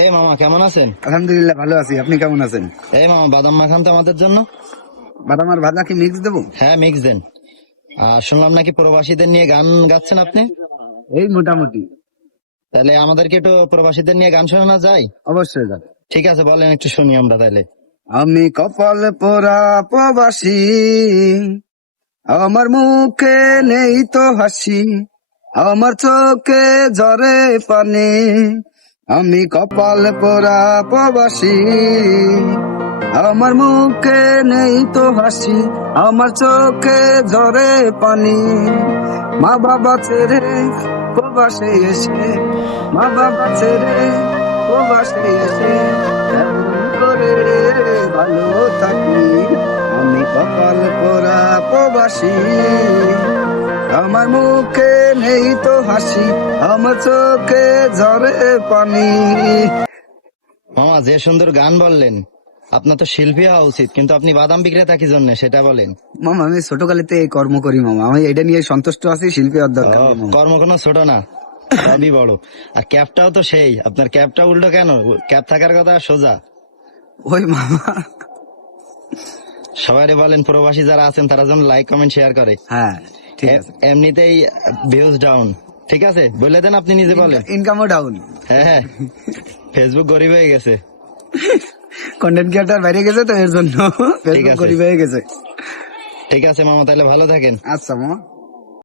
এই মামা কেমন আছেন? আলহামদুলিল্লাহ ভালো আছি। আপনি কেমন আছেন? এই মামা বাদাম মাখান তো আমাদের জন্য। বাদাম আর ভাজা কি মিক্স দেবো? হ্যাঁ মিক্স দেন। শুনলাম নাকি প্রবাসীদের নিয়ে গান গাচ্ছেন আপনি। এই মোটামুটি। তাহলে আমাদেরকে একটু প্রবাসীদের নিয়ে গান শোনানো যায়? অবশ্যই যাবে। ঠিক আছে বলেন, একটু শুনি আমরা তাহলে। আমি কপাল পোড়া প্রবাসী, আমার মুখে নেই তো হাসি, আমার চোখে ঝরে পানি। আমি কপাল পোড়া প্রবাসী, আমার মুখে নেই তো হাসি, আমার চোখে ঝরে পানি। মা বাবা ছেড়ে প্রবাসে এসে, মা বাবা ছেড়ে প্রবাসে এসে কেমন করে ভালো থাকি। আমি কপাল পোড়া প্রবাসী, আমার মুখে নেই তো হাসি, আমার চোখে ঝরে পানি। মামা যে সুন্দর গান বললেন, আপনার তো শিল্পী হওয়া উচিত, কিন্তু আপনি বাদাম বিক্রেতা কি জন্য সেটা বলেন। মামা আমি ছোটকালেতে এই কর্ম করি মামা, আমি এটা নিয়ে সন্তুষ্ট আছি। শিল্পী হওয়ার দরকার নেই মামা। কর্ম কোনো ছোট না, সবই বড়। আর ক্যাপটাও তো সেই, আপনার ক্যাপটা উল্টো কেন? ক্যাপ থাকার কথা সোজা। ওই মামা। সবাই বলেন প্রবাসী যারা আছেন তারা যেন লাইক কমেন্ট শেয়ার করে। হ্যাঁ ঠিক আছে। এমনিতেই ভিউজ ডাউন। ঠিক আছে বলে দেন, আপনি নিজে বলেন। ইনকামও ডাউন। হ্যাঁ হ্যাঁ, ফেসবুক গরিব হয়ে গেছে। কন্টেন্ট ক্রিয়েটর বাইরে গেছে তো এর জন্য ফেসবুক আছে। গরিব হয়ে গেছে। ঠিক আছে মামা, তাহলে ভালো থাকেন। আচ্ছা মামা।